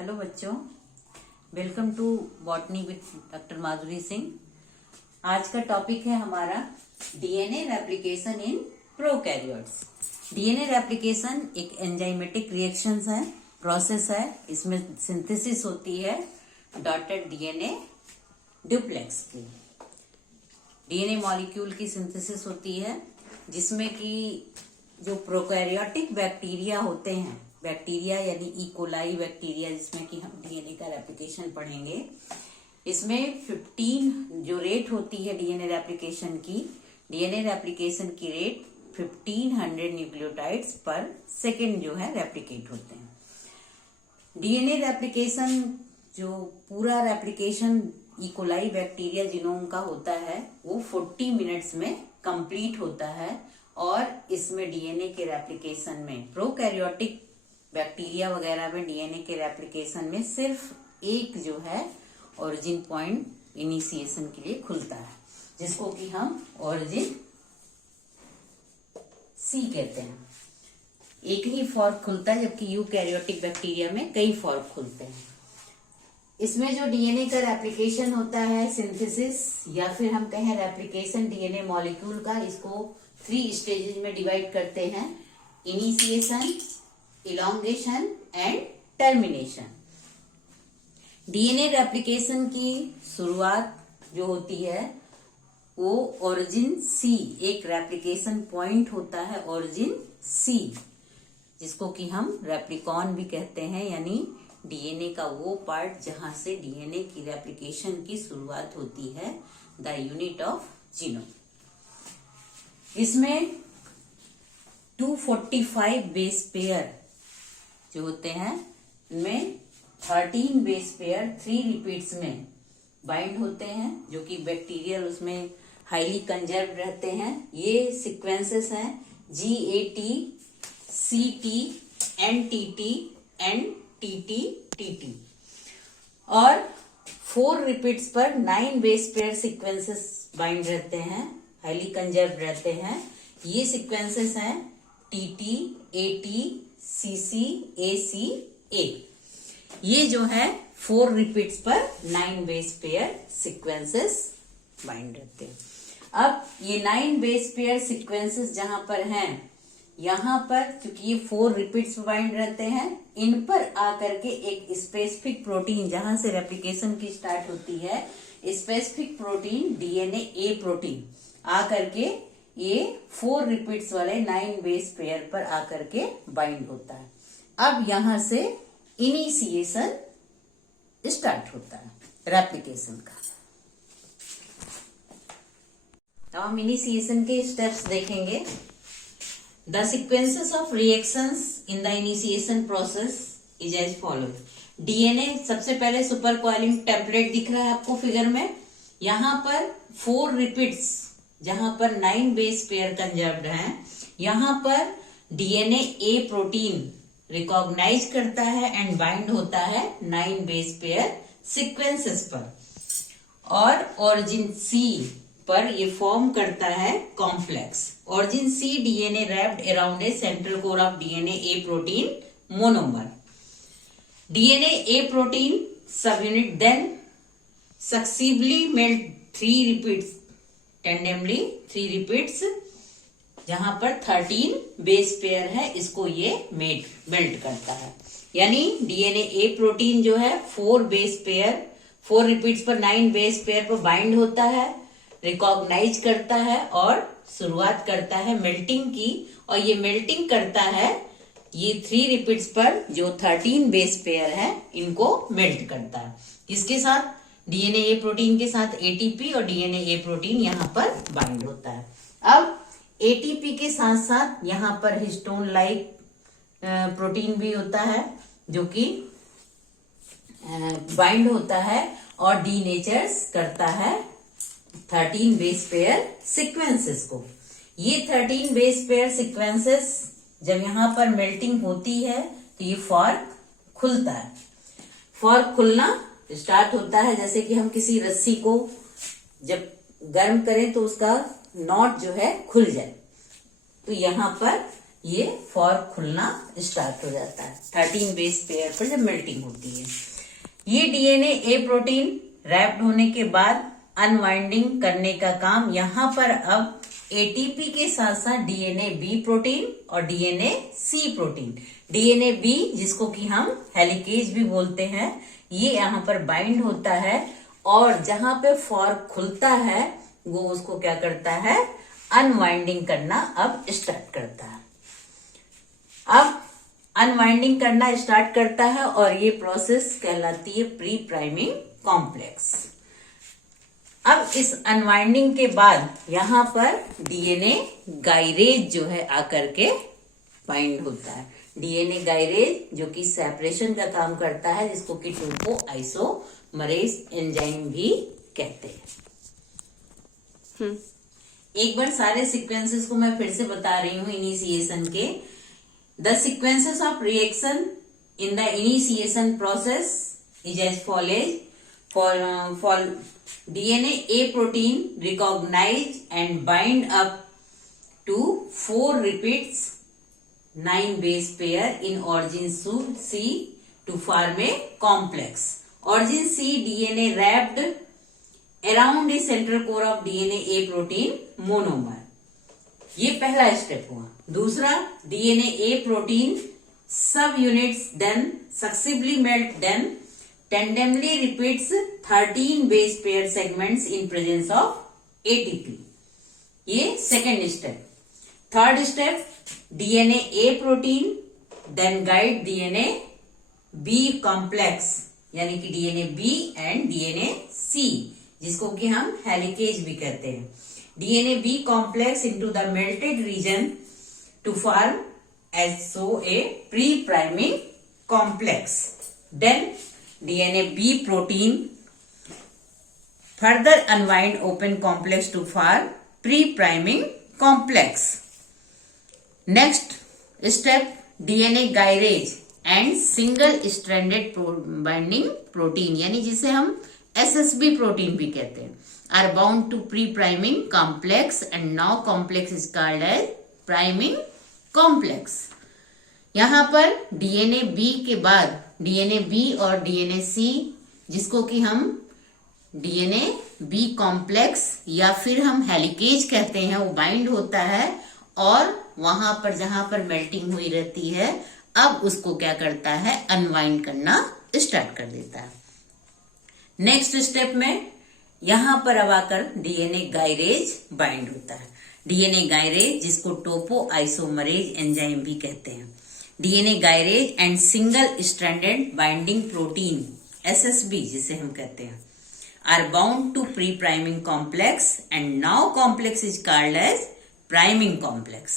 Hello बच्चों, welcome to botany with doctor Madhuri Singh. आज का टॉपिक है हमारा DNA replication in prokaryotes. DNA replication एक एंजाइमेटिक रिएक्शन है, प्रोसेस है। इसमें सिंथेसिस होती है डॉटेड डीएनए डुप्लेक्स की। डीएनए मॉलिक्यूल की सिंथेसिस होती है जिसमें कि जो प्रोकैरियोटिक बैक्टीरिया होते हैं, बैक्टीरिया यानी ई कोलाई बैक्टीरिया, जिसमें कि हम डीएनए का रेप्लिकेशन पढ़ेंगे। इसमें 15 जो रेट होती है डीएनए रेप्लिकेशन की रेट 1500 न्यूक्लियोटाइड्स पर सेकेंड जो है रेप्लिकेट होते हैं। डीएनए रेप्लिकेशन जो पूरा replication E coli bacteria genome का होता है वो 40 मिनट्स में कंप्लीट होता है। और इसमें डीएनए के रेप्लिकेशन में प्रोकैरियोटिक बैक्टीरिया वगैरह में डीएनए के रेप्लिकेशन में सिर्फ एक जो है ओरिजिन पॉइंट इनिशिएशन के लिए खुलता है, जिसको कि हम ओरिजिन सी कहते हैं। एक ही फॉर्क खुलता है, जबकि यूकैरियोटिक बैक्टीरिया में कई फॉर्क खुलते हैं। इसमें जो डीएनए का रेप्लिकेशन होता है, सिंथेसिस या फिर हम कहें रेप्लिकेशन डीएनए मॉलिक्यूल का, इसको 3 स्टेजेस में डिवाइड करते हैं: initiation, elongation and termination. DNA replication की शुरुआत जो होती है वो ओरिजिन सी, एक रेप्लिकेशन पॉइंट होता है ओरिजिन सी, जिसको कि हम रेप्लिकॉन भी कहते हैं, यानी डीएनए का वो पार्ट जहां से डीएनए की रेप्लिकेशन की शुरुआत होती है, द यूनिट ऑफ जीनोम। इसमें 245 बेस पेयर जो होते हैं, इनमें 13 बेस पेयर 3 रिपीट्स में बाइंड होते हैं, जो कि बैक्टीरियल उसमें हाईली कंजर्व रहते हैं। ये सीक्वेंसेस हैं GAT, CT, NTT and TT। और 4 रिपीट्स पर 9 बेस पेयर सीक्वेंसेस बाइंड रहते हैं, हाईली कंजर्व रहते हैं। ये सीक्वेंसेस हैं TT, AT, CC, AC, A। ये जो है 4 रिपीट्स पर 9 बेस पेयर सीक्वेंसेस बाइंड रहते हैं। अब ये 9 बेस पेयर सीक्वेंसेस जहां पर हैं, यहाँ पर क्योंकि ये 4 रिपीट्स बाइंड रहते हैं, इन पर आकर के एक स्पेसिफिक प्रोटीन, जहां से रेप्लिकेशन की स्टार्ट होती है, specific protein DNA A protein आकर के ये 4 रिपीट्स वाले 9 बेस पेयर पर आकर के बाइंड होता है। अब यहां से इनिशिएशन स्टार्ट होता है रेप्लिकेशन का। अब हम इनिशिएशन के स्टेप्स देखेंगे। The sequences of reactions in the initiation process is as follows. DNA सबसे पहले सुपर कॉइलिंग टेम्पलेट दिख रहा है आपको फिगर में। यहाँ पर 4 रिपीट्स, जहां पर 9 बेस पेयर कंजर्व्ड हैं, यहाँ पर डीएनए ए प्रोटीन रिकॉग्नाइज करता है एंड बाइंड होता है 9 बेस पेयर सीक्वेंसेस पर, और ओरिजिन सी पर ये फॉर्म करता है complex. Origin C DNA wrapped around a central core of DNA A protein monomer. DNA A protein subunit then successively melt 3 repeats tandemly, 3 repeats, जहां पर 13 बेस पेयर है, इसको ये मेल्ट करता है। यानी डीएनए ए प्रोटीन जो है 4 बेस पेयर, 4 रिपीट्स पर 9 बेस पेयर पर बाइंड होता है, रिकॉग्नाइज करता है और शुरुआत करता है मेल्टिंग की। और ये मेल्टिंग करता है, ये 3 रिपीट्स पर जो 13 बेस पेयर है, इनको मेल्ट करता है। किसके साथ? डीएनए ए प्रोटीन के साथ एटीपी, और डीएनए ए प्रोटीन यहाँ पर बाइंड होता है। अब एटीपी के साथ साथ यहाँ पर हिस्टोन लाइक प्रोटीन भी होता है, जो कि बाइंड होता है और डीनेचर्स करता है 13 बेस पेयर सीक्वेंसेस को। ये 13 बेस पेयर सीक्वेंसेस जब यहाँ पर मेल्टिंग होती है तो ये फॉर्क खुलता है। फॉर्क खुलना स्टार्ट होता है जैसे कि हम किसी रस्सी को जब गर्म करें तो उसका नॉट जो है खुल जाए। तो यहाँ पर ये फॉर्क खुलना स्टार्ट हो जाता है 13 बेस पेयर पर जब मेल्टिंग होती है। ये डीएनए ए प्रोटीन रैप्ड होने के बाद अनवाइंडिंग करने का काम यहाँ पर अब एटीपी के साथ साथ डीएनए बी प्रोटीन और डीएनए सी प्रोटीन, डीएनए बी जिसको कि हम हेलिकेज भी बोलते हैं, ये यहाँ पर बाइंड होता है और जहां पे फॉर्क खुलता है वो उसको क्या करता है, अनवाइंडिंग करना अब स्टार्ट करता है। अब अनवाइंडिंग करना स्टार्ट करता है और ये प्रोसेस कहलाती है प्री प्राइमिंग कॉम्प्लेक्स। अब इस अनवाइंडिंग के बाद यहां पर डीएनए गाइरेज जो है आकर के बाइंड होता है। डीएनए गाइरेज जो कि सेपरेशन का काम करता है, जिसको कि टोपो आइसोमरेज एंजाइम भी कहते हैं। एक बार सारे सीक्वेंसेस को मैं फिर से बता रही हूं इनिशिएशन के। The sequences of reaction in the initiation process is as follows. For DNA A protein recognize and bind up to 4 repeats 9 base pair in origin C to form a complex. Origin C DNA wrapped around the central core of DNA A protein monomer. ये पहला step हुआ। दूसरा, DNA A protein sub units then successively melt then tandemly repeats 13 base pair segments in presence of ATP. ये second step. Third step, DNA A protein then guide DNA B complex, यानी कि DNA B and DNA C, जिसको कि हम helicase भी कहते हैं। DNA B complex into the melted region to form SO a pre priming complex. Then DNA B protein further unwind open complex to form pre-priming complex. Next step, DNA gyrase and single stranded binding protein, यानी जिसे हम SSB protein भी कहते हैं, are bound to pre-priming complex and now complex is called as priming complex. यहाँ पर DNA B के बाद डीएनए बी और डीएनए सी, जिसको कि हम डीएनए बी कॉम्प्लेक्स या फिर हम हेलिकेज कहते हैं, वो बाइंड होता है और वहां पर जहां पर मेल्टिंग हुई रहती है अब उसको क्या करता है, अनवाइंड करना स्टार्ट कर देता है। नेक्स्ट स्टेप में यहां पर अब आकर डीएनए गाइरेज बाइंड होता है। डीएनए गाइरेज जिसको टोपो आइसोमरेज एंजाइम भी कहते हैं। DNA gyrase and single stranded binding protein SSB जिसे हम कहते हैं are bound to pre priming complex and now complex is called as priming complex.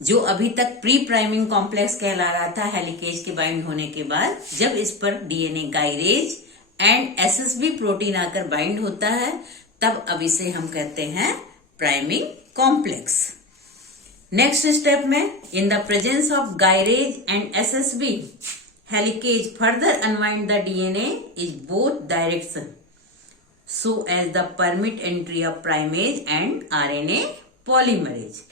जो अभी तक प्री प्राइमिंग कॉम्प्लेक्स कहला रहा था हेलिकेज के बाइंड होने के बाद, जब इस पर DNA gyrase and SSB protein आकर बाइंड होता है तब अब इसे हम कहते हैं प्राइमिंग कॉम्प्लेक्स। नेक्स्ट स्टेप में in the presence of gyrase and SSB helicase further unwind the DNA is both direction so as the permit entry of primase and RNA polymerase.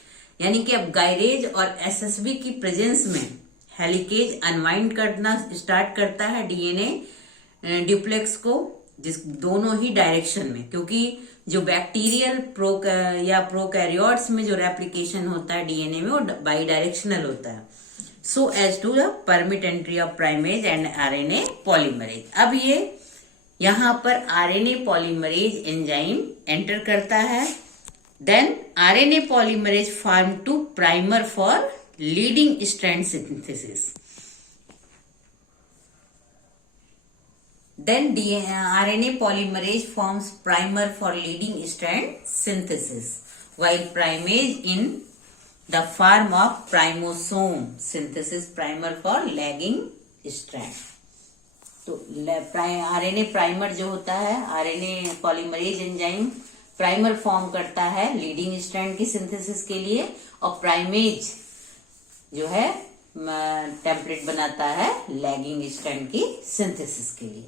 यानी कि अब गाइरेज और एसएसबी की प्रेजेंस में helicase unwind करना start करता है डीएनए ड्यूप्लेक्स को, जिस दोनों ही डायरेक्शन में, क्योंकि जो बैक्टीरियल प्रोकैरियोट्स में जो रेप्लिकेशन होता है डीएनए में वो बाई डायरेक्शनल होता है, so as to the permit entry of primase and RNA polymerase. अब ये यहां पर आरएनए पॉलीमरेज एंजाइम एंटर करता है। Then RNA polymerase form to primer for leading strand synthesis. Then RNA polymerase forms primer for leading strand synthesis, while primase in the form of primosome synthesis primer for lagging strand. तो RNA primer जो होता है, RNA polymerase enzyme primer form करता है leading strand की synthesis के लिए और प्राइमेज जो है टेम्पलेट बनाता है लैगिंग स्ट्रैंड की सिंथेसिस के लिए।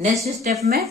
नेक्स्ट स्टेप में